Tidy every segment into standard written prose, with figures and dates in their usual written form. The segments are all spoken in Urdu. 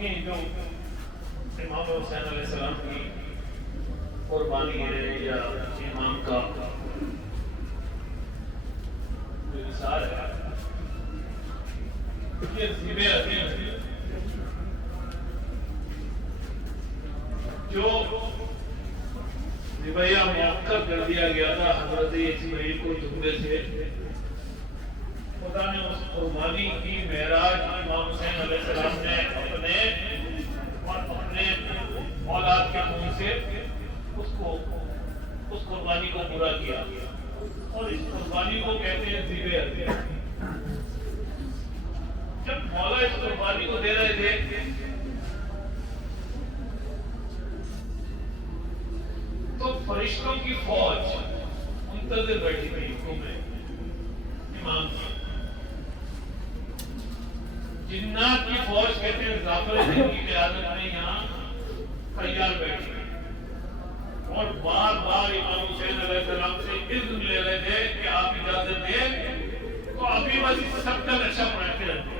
جو امام حسین علیہ السلام کی قربانی ہے یا امام کا جو مثال ہے، یہ ذبح عظیم جو ذبیہ موقع کر دیا گیا تھا حضرت اسماعیل کو جملے سے، خدا نے اس قربانی کی معراج امام حسین علیہ السلام نے اپنے اولاد کے خون سے اس قربانی کو پورا کیا، اور اس قربانی کو کہتے ہیں ذبح عظیم۔ جب مولا اس قربانی کو دے رہے تھے تو فرشتوں کی فوج منتظر بیٹھی تھی حکم میں امام کی، جنات کی فوج کہتے ہیں ظافر دین کی قیادت میں یہاں تیار بیٹھی اور بار بار امام حسین علیہ السلام سے اذن لے رہے تھے کہ آپ اجازت دیں تو ابھی بس اس سب کا نشہ پڑھتے رہتے،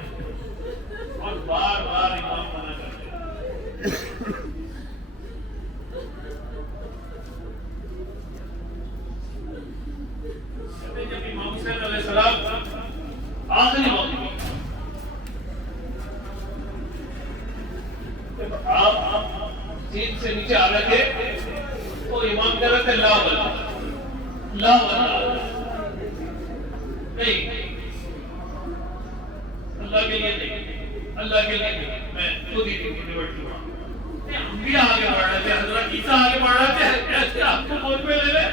اور بار بار امام منع کرتے۔ جب امام حسین علیہ السلام آخری وقت میں آپ سیٹ سے نیچے آ رہے تھے تو امام کہہ رہے تھے لا ولا لا ولا نہیں، اللہ کے لیے نہیں، اللہ کے لیے نہیں، میں خود ہی لبرٹی ہوں۔ ہم بھی آگے بڑھ رہے تھے، حضرت عیسیٰ آگے بڑھ رہے تھے، ایسے آپ کو بول پہ لے لے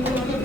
Thank you.